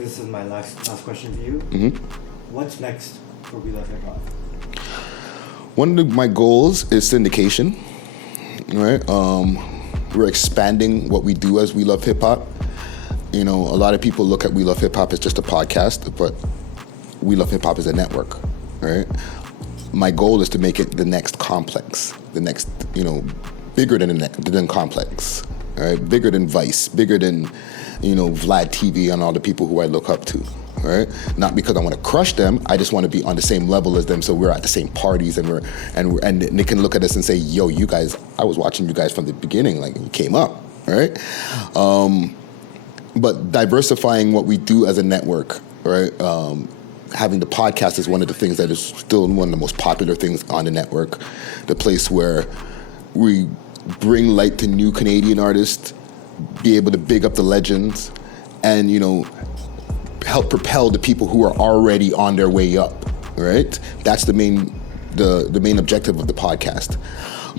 This is my last question for you. Mm-hmm. What's next for We Love Hip Hop? One of my goals is syndication, right? We're expanding what we do as We Love Hip Hop. You know, a lot of people look at We Love Hip Hop as just a podcast, but We Love Hip Hop is a network, right? My goal is to make it the next Complex, the next, bigger than Complex, right? Bigger than Vice, bigger than, Vlad TV and all the people who I look up to, right? Not because I want to crush them, I just want to be on the same level as them, so we're at the same parties and they can look at us and say, yo, you guys, I was watching you guys from the beginning, like you came up, right? But diversifying what we do as a network, right? Having the podcast is one of the things that is still one of the most popular things on the network. The place where we bring light to new Canadian artists, be able to big up the legends, and, help propel the people who are already on their way up, right? That's the main objective of the podcast.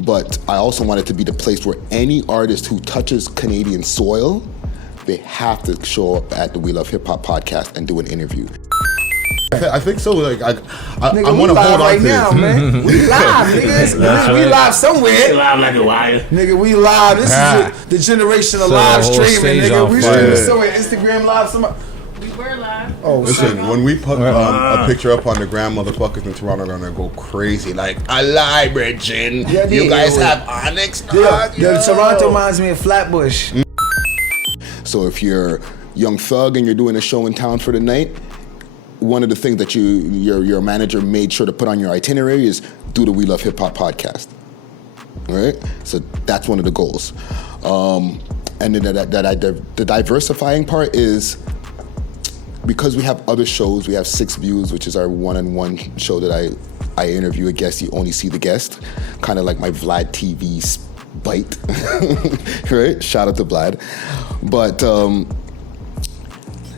But I also want it to be the place where any artist who touches Canadian soil, they have to show up at the We Love Hip Hop podcast and do an interview. I think so. Like I want to hold on right now, man. We live, niggas. We live somewhere. We live like a wire. Nigga, we live. This is the generation of live streaming, nigga. We streaming somewhere. Instagram live. Somebody. We were live. Oh, listen. When we put a picture up on the gram, motherfuckers in Toronto are gonna go crazy. Like I lie, Bridget. Yeah, you guys have Onyx. Yeah, Toronto reminds me of Flatbush. So if you're Young Thug and you're doing a show in town for the night, one of the things that your manager made sure to put on your itinerary is do the We Love Hip Hop podcast, right? So that's one of the goals. And then the diversifying part is because we have other shows. We have 6 Views, which is our one-on-one show that I interview a guest. You only see the guest, kind of like my Vlad TV bite, right? Shout out to Vlad. But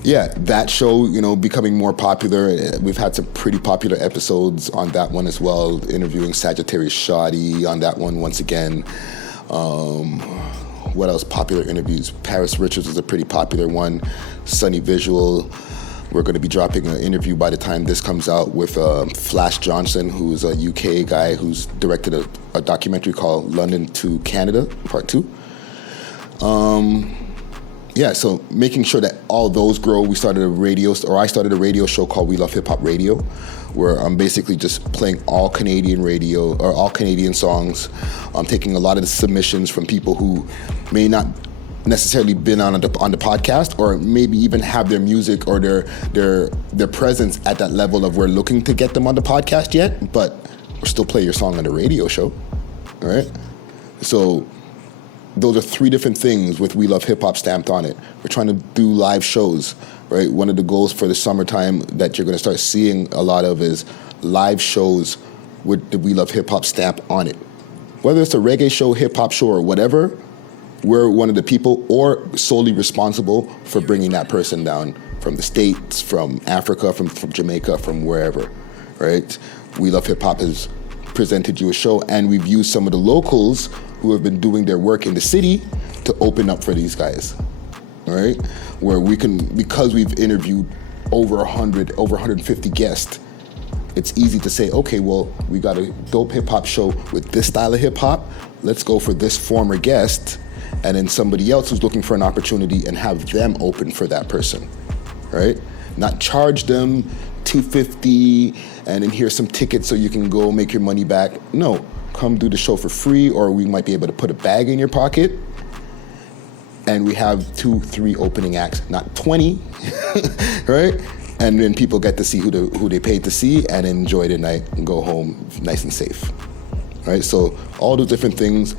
yeah, that show, becoming more popular. We've had some pretty popular episodes on that one as well, interviewing Sagittarius Shoddy on that one once again. What else? Popular interviews. Paris Richards is a pretty popular one. Sunny Visual. We're going to be dropping an interview by the time this comes out with Flash Johnson, who's a UK guy who's directed a documentary called London to Canada, Part 2. Yeah, so making sure that all those grow. I started a radio show called We Love Hip Hop Radio, where I'm basically just playing all Canadian radio or all Canadian songs. I'm taking a lot of the submissions from people who may not necessarily been on the podcast, or maybe even have their music or their presence at that level of we're looking to get them on the podcast yet, but we'll still play your song on the radio show, all right? So those are 3 different things with We Love Hip Hop stamped on it. We're trying to do live shows, right? One of the goals for the summertime that you're going to start seeing a lot of is live shows with the We Love Hip Hop stamp on it. Whether it's a reggae show, hip hop show, or whatever, we're one of the people or solely responsible for bringing that person down from the States, from Africa, from Jamaica, from wherever, right? We Love Hip Hop has presented you a show, and we've used some of the locals who have been doing their work in the city to open up for these guys, all right? Where we can, because we've interviewed over 150 guests, it's easy to say, okay, well, we got a dope hip hop show with this style of hip hop. Let's go for this former guest, and then somebody else who's looking for an opportunity and have them open for that person, right? Not charge them $250 and then here's some tickets so you can go make your money back. No, come do the show for free, or we might be able to put a bag in your pocket. And we have 2-3 opening acts, not 20, right? And then people get to see who they paid to see and enjoy the night and go home nice and safe, right? So all those different things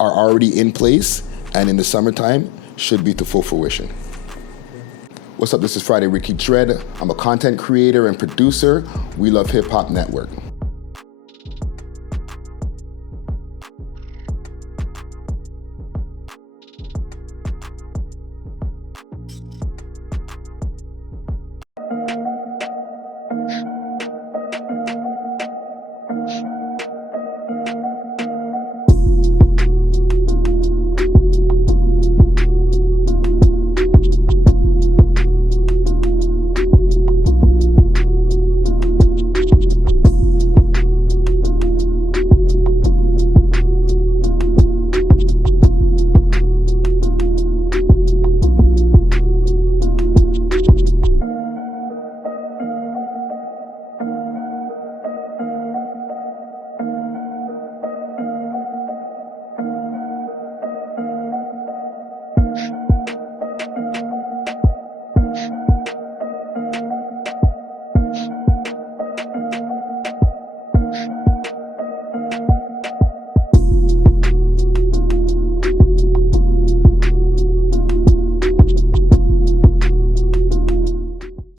are already in place, and in the summertime should be to full fruition. What's up? This is Friday Ricky Dred. I'm a content creator and producer. We Love Hip Hop Network.